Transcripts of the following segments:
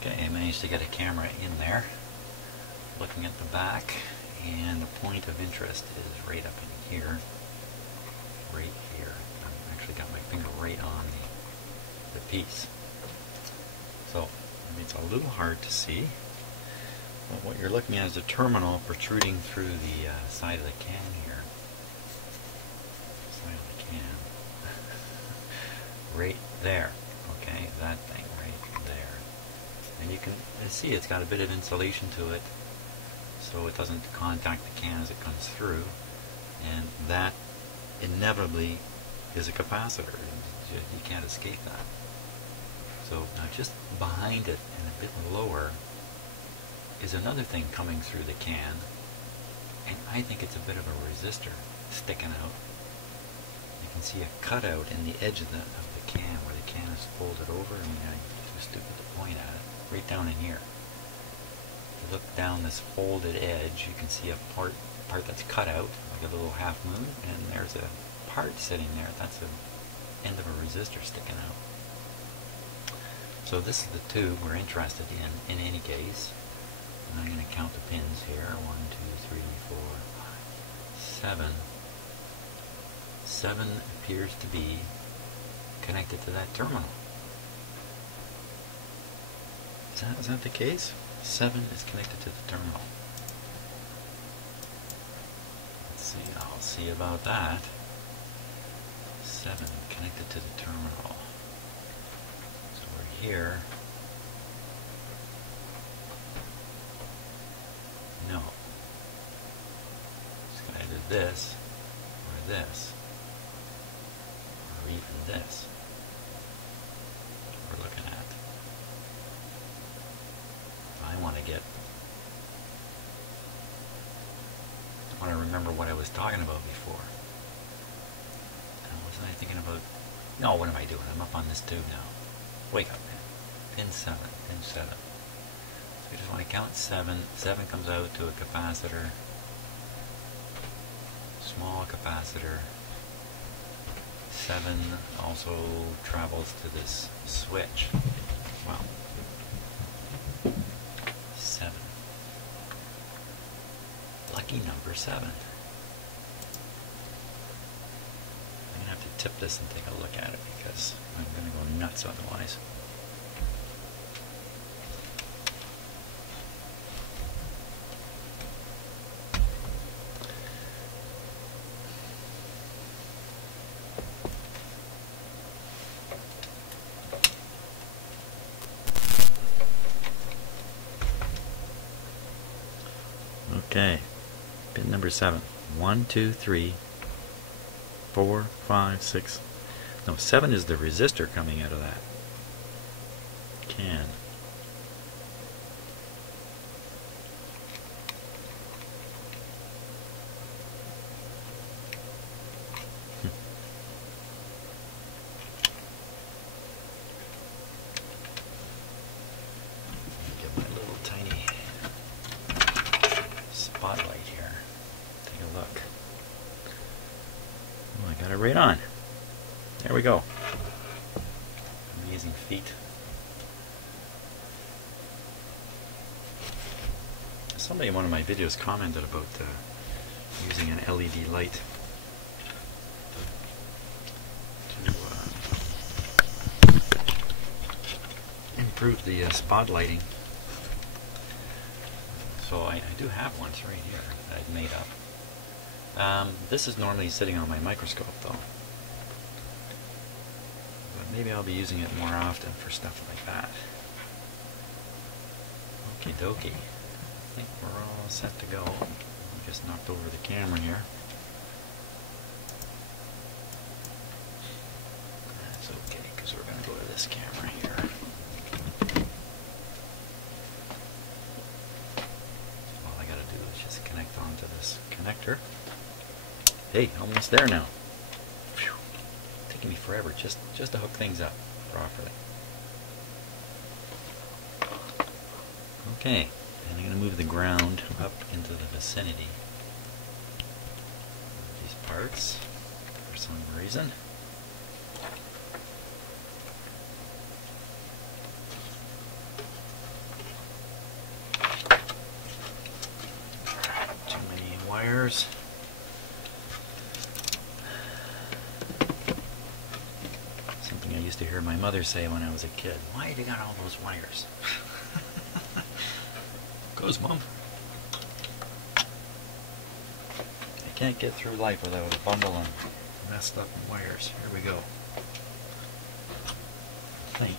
Okay, I managed to get a camera in there, looking at the back, and the point of interest is right up in here, right here. I've actually got my finger right on the piece. So, it's a little hard to see, but what you're looking at is a terminal protruding through the side of the can here. Side of the can. Right there. Okay, that thing right there. And you can see it's got a bit of insulation to it, so it doesn't contact the can as it comes through, and that inevitably is a capacitor. You can't escape that. So now just behind it and a bit lower is another thing coming through the can, and I think it's a bit of a resistor sticking out. You can see a cutout in the edge of the can where the can is folded over. I mean, I'm too stupid to point at it. Right down in here. If you look down this folded edge, you can see a part that's cut out, like a little half moon, and there's a part sitting there. That's the end of a resistor sticking out. So this is the tube we're interested in any case. And I'm going to count the pins here. 1, 2, 3, 4, 5, 7. 7 appears to be connected to that terminal. Is that the case? 7 is connected to the terminal. Let's see, I'll see about that. 7 connected to the terminal. So we're here. No. It's either this, or this, or even this. We're looking at. I want to remember what I was talking about before. Wasn't I thinking about? No, what am I doing? I'm up on this tube now. Wake up, man. Pin 7. Pin 7. So you just want to count 7. 7 comes out to a capacitor. Small capacitor. 7 also travels to this switch. Wow. 7. Lucky number 7. I'm going to have to tip this and take a look at it because I'm going to go nuts otherwise. Okay, pin number 7. 1, 2, 3, 4, 5, 6. No, 7 is the resistor coming out of that can. Get my little tiny spotlight here. Take a look. Oh, I got it right on. There we go. Amazing feat. Somebody in one of my videos commented about using an LED light to improve the spotlighting. So I do have one right here that I've made up. This is normally sitting on my microscope though. But maybe I'll be using it more often for stuff like that. Okie dokie. I think we're all set to go. I just knocked over the camera here. That's okay because we're going to go to this camera here. Connect onto this connector. Hey, almost there now. Whew. Taking me forever just to hook things up properly. Okay, and I'm going to move the ground up into the vicinity of these parts for some reason. wires. Something I used to hear my mother say when I was a kid. Why have you got all those wires? Goes, Mom. I can't get through life without a bundle of messed up wires. Here we go. I think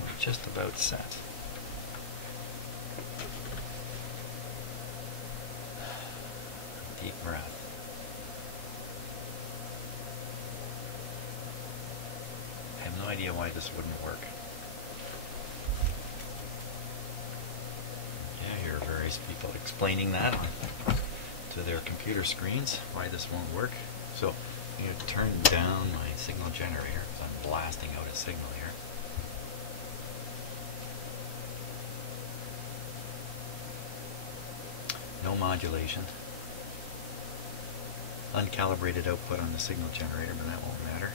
we're just about set. Deep breath. I have no idea why this wouldn't work. Yeah, I hear various people explaining that to their computer screens, why this won't work. So I'm going to turn down my signal generator because I'm blasting out a signal here. No modulation. Uncalibrated output on the signal generator, but that won't matter.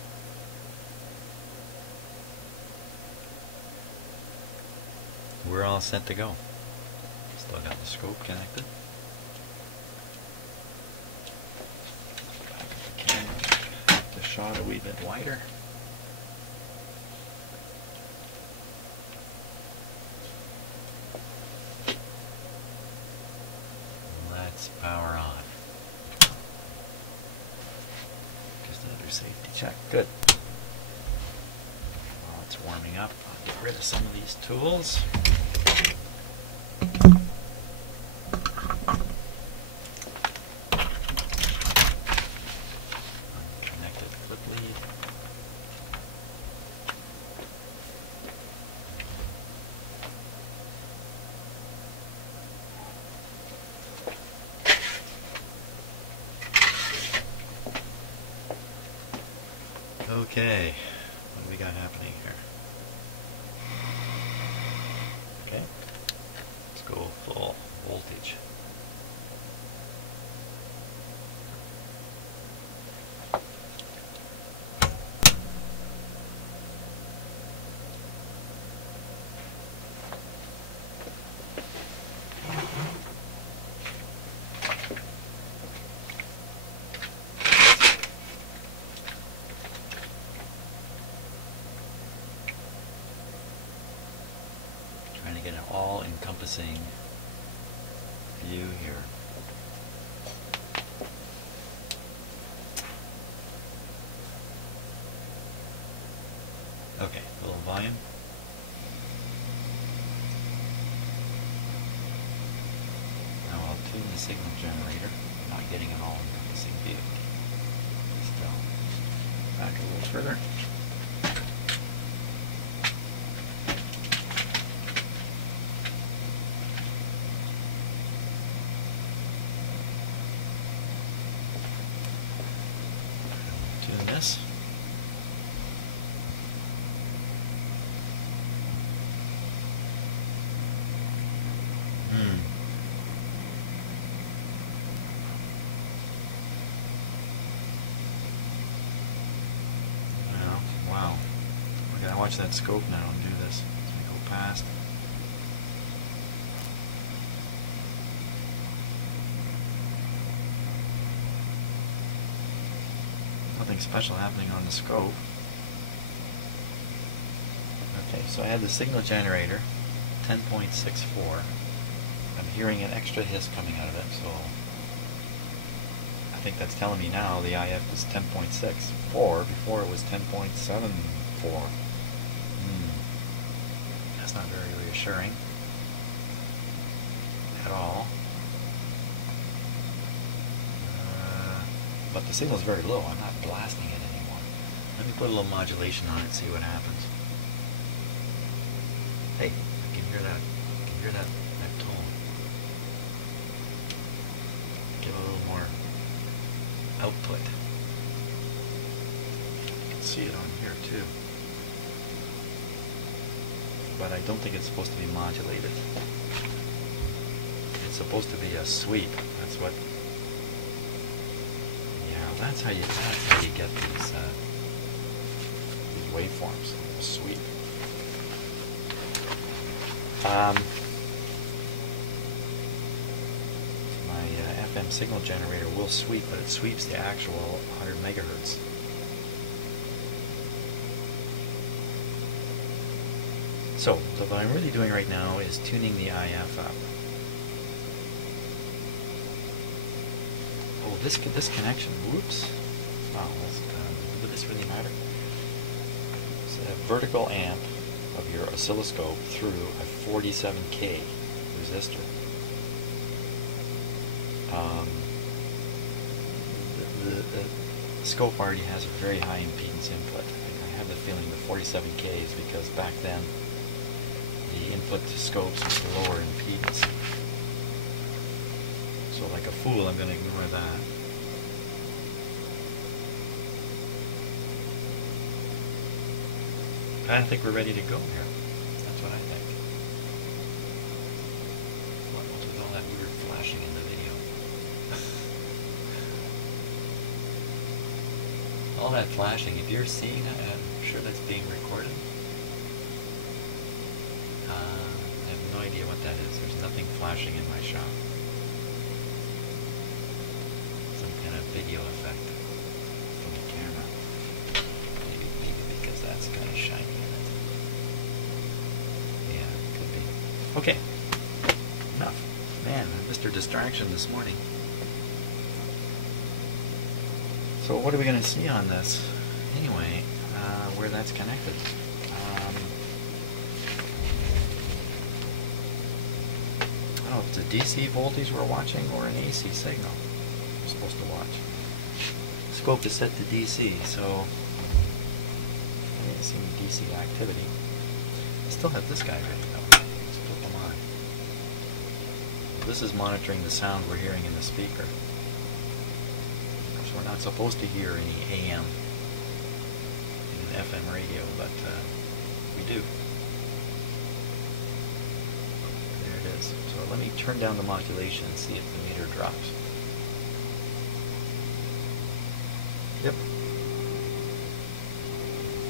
We're all set to go. Still got the scope connected. Back at the camera, make the shot a wee bit wider. Let's power on. Just another safety check. Good. While it's warming up, I'll get rid of some of these tools. Unconnected clip lead. Okay, what do we got happening here? Okay, let's go full voltage. Trying to get an all-encompassing view here. Okay, a little volume. Now I'll tune the signal generator. Not getting an all-encompassing view. Still, back a little further. Tune this. Wow. I gotta watch that scope now and do this as we go past. Nothing special happening on the scope. Okay, so I have the signal generator, 10.64. I'm hearing an extra hiss coming out of it, so I think that's telling me now the IF is 10.64. Before it was 10.74. That's not very reassuring at all. But the signal is very low. I'm not blasting it anymore. Let me put a little modulation on it, see what happens. Hey, I can hear that. I can hear that tone. Give it a little more output. You can see it on here too. But I don't think it's supposed to be modulated. It's supposed to be a sweep. That's what. Yeah, that's how you get these waveforms. A sweep. My FM signal generator will sweep, but it sweeps the actual 100 megahertz. So what I'm really doing right now is tuning the IF up. Oh, this connection, whoops. Wow, would this really matter? It's a vertical amp of your oscilloscope through a 47K resistor. The scope already has a very high impedance input. I have the feeling the 47K is because back then the input to scopes was lower impedance. So like a fool, I'm going to ignore that. I think we're ready to go here. That's what I think. What's with all that weird flashing in the video? All that flashing, if you're seeing that, I'm sure that's being recorded. I have no idea what that is. There's nothing flashing in my shop. Some kind of video effect from the camera. Maybe because that's kind of shiny in it. Yeah, it could be. Okay, enough. Man, Mr. Distraction this morning. So what are we going to see on this? Anyway, where that's connected. I don't know if it's a DC voltage we're watching or an AC signal we're supposed to watch. The scope is set to DC, so I didn't see any DC activity. I still have this guy ready though. Let's flip him on. This is monitoring the sound we're hearing in the speaker. We're not supposed to hear any AM in an FM radio, but we do. There it is. So let me turn down the modulation and see if the meter drops. Yep.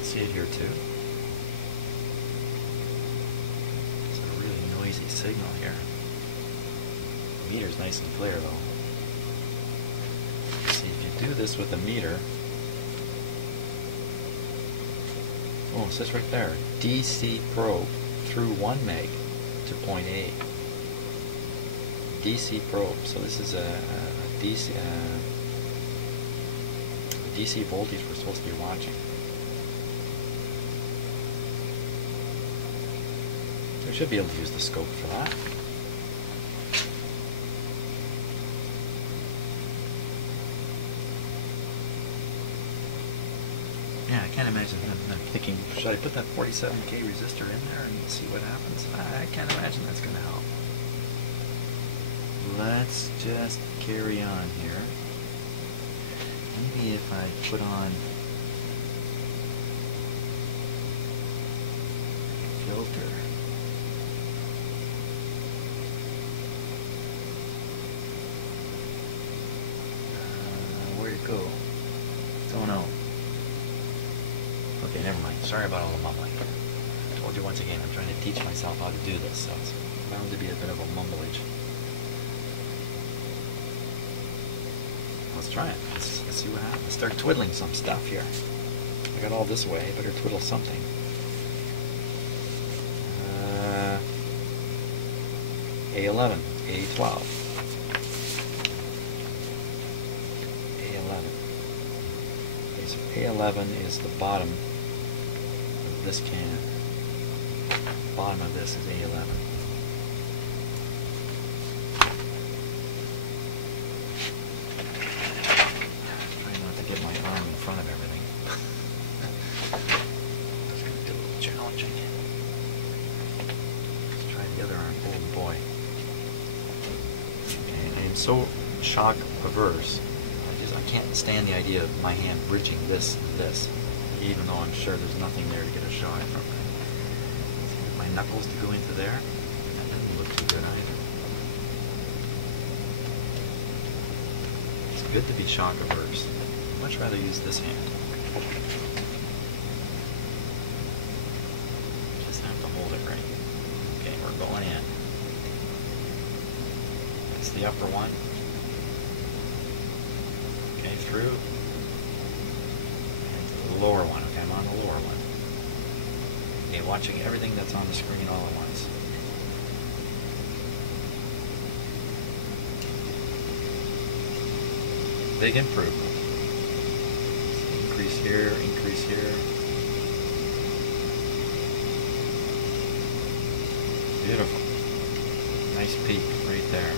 See it here too. It's a really noisy signal here. The meter's nice and clear though. Do this with a meter. Oh, it says right there, DC probe through 1 meg to point A. DC probe. So this is a DC voltage we're supposed to be watching. We should be able to use the scope for that. Yeah, I can't imagine. I'm thinking, should I put that 47K resistor in there and see what happens? I can't imagine that's going to help. Let's just carry on here. Maybe if I put on filter. Where'd it go? Don't know. Okay, never mind. Sorry about all the mumbling. I told you once again, I'm trying to teach myself how to do this, so it's bound to be a bit of a mumblage. Let's try it. Let's see what happens. Start twiddling some stuff here. I got all this way. I better twiddle something. A11, A12, A11. Okay, so A11 is the bottom of this can. The bottom of this is A11. Trying not to get my arm in front of everything. That's going to be a little challenging. Let's try the other arm. Oh boy. I'm so shock averse. I can't stand the idea of my hand bridging this and this, even though I'm sure there's nothing there to get a shot from. See, my knuckles to go into there? That doesn't look too good either. It's good to be shock averse. I'd much rather use this hand. Just have to hold it right. Okay, we're going in. That's the upper one. through. And the lower one. Okay, I'm on the lower one. Okay, watching everything that's on the screen all at once. Big improvement. Increase here, increase here. Beautiful. Nice peak right there.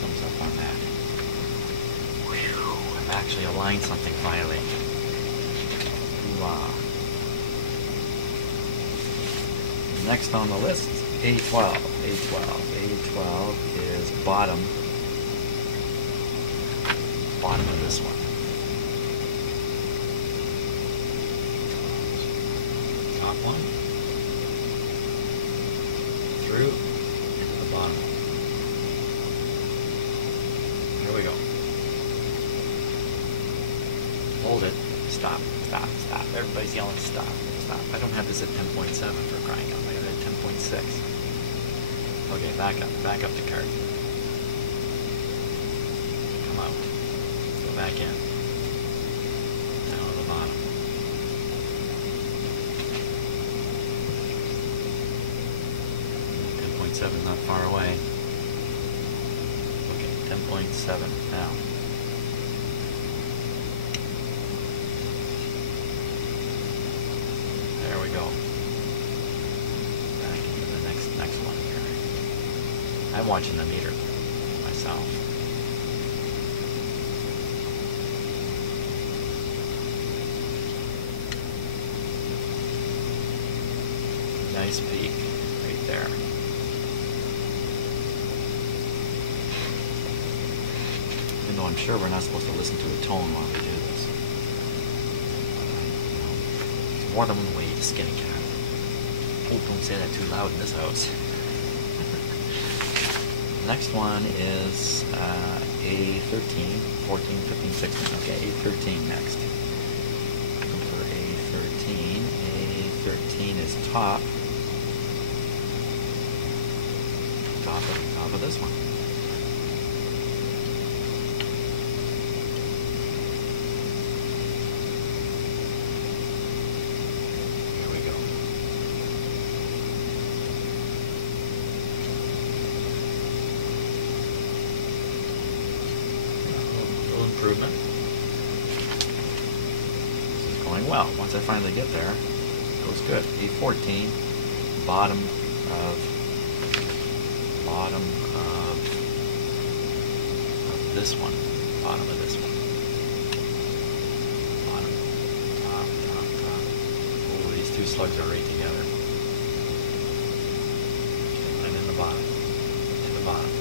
Thumbs up on that. Whew, I've actually aligned something finally. Wow. Next on the list, A12. A12 is bottom of this one. Top one. Through into the bottom. Here we go. Hold it. Stop. Stop. Stop. Everybody's yelling stop. Stop. I don't have this at 10.7 for crying out loud. I got it at 10.6. Okay, back up. Back up the cart. Come out. Go back in. Down to the bottom. .7 not far away. Okay, 10.7 now. There we go. Back into the next one here. I'm watching the meter myself. Nice peak right there. Even though I'm sure we're not supposed to listen to a tone while we do this. There's more than one way to skin a cat. Oh, don't say that too loud in this house. Next one is A13, 14, 15, 16. Okay, A13 next. For A13, A13 is top. Top of this one. Here we go. A little improvement. This is going well. Once I finally get there, it goes good. A14, bottom of this one. Bottom of this one. Bottom. Top. Oh, these two slugs are right together. Okay, and in the bottom. In the bottom.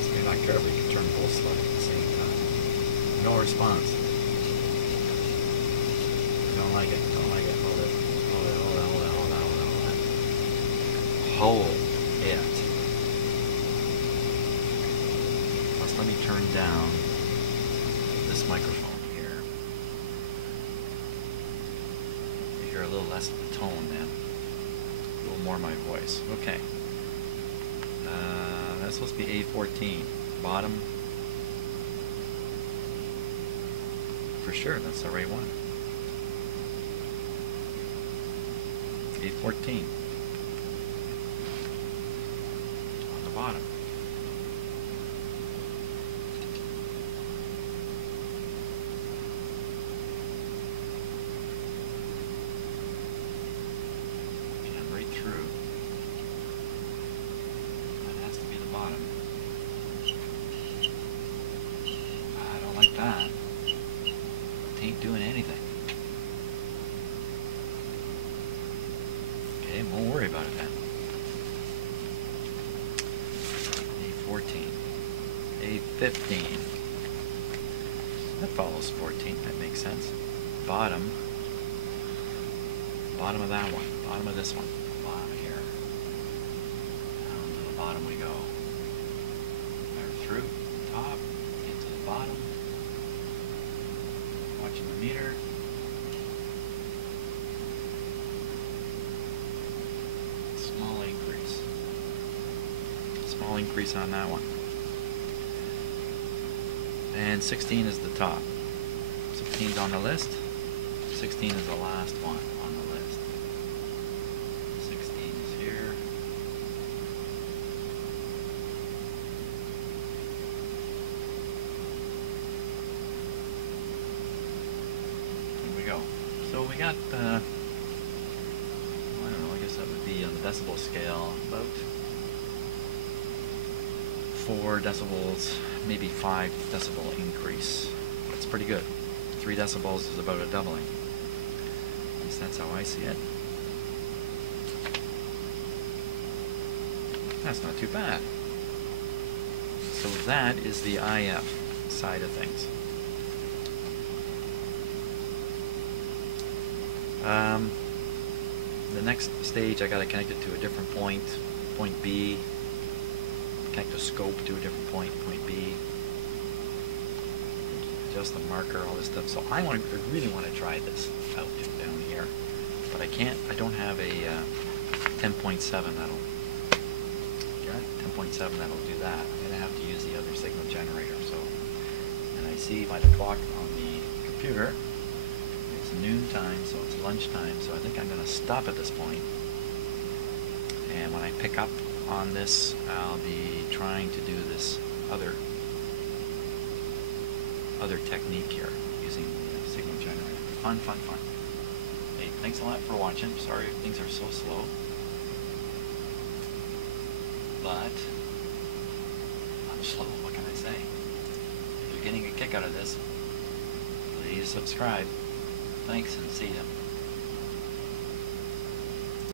So you're not careful, you can turn both slugs at the same time. No response. Don't like it. Don't like it. Hold it. Hold it. Hold it. Hold it. Hold it. Hold it. Hold it. Hold it. Let's let me turn down this microphone here. You hear a little less of the tone then. A little more of my voice. Okay. That's supposed to be A14. Bottom. For sure, that's the right one. A14. On the bottom. And right through. That has to be the bottom. I don't like that. It ain't doing anything. Okay, won't worry about it then. A14. A15. That follows 14. That makes sense. Bottom of that one. Bottom of this one. Bottom here. Down to the bottom we go. There through, top, into the bottom. Watching the meter. Small increase. Small increase on that one. and 16 is the top. 16 is on the list. 16 is the last one on the list. 16 is here. There we go. So we got, I don't know, I guess that would be on the decibel scale about 4 decibels, maybe 5 decibel increase. That's pretty good. 3 decibels is about a doubling. At least that's how I see it. That's not too bad. So that is the IF side of things. The next stage, I got to connect it to a different point, point B. Connect the scope to a different point, point B. Adjust the marker, all this stuff. So I really want to try this out down here, but I can't. I don't have a 10.7 that'll. Yeah, 10.7 that'll do that. I'm gonna have to use the other signal generator. So, and I see by the clock on the computer, it's noon time, so it's lunchtime. So I think I'm gonna stop at this point. And when I pick up on this, I'll be trying to do this other technique here using the signal generator. Fun. Hey, thanks a lot for watching. Sorry if things are so slow, but I'm slow. What can I say? If you're getting a kick out of this, please subscribe. Thanks, and see ya.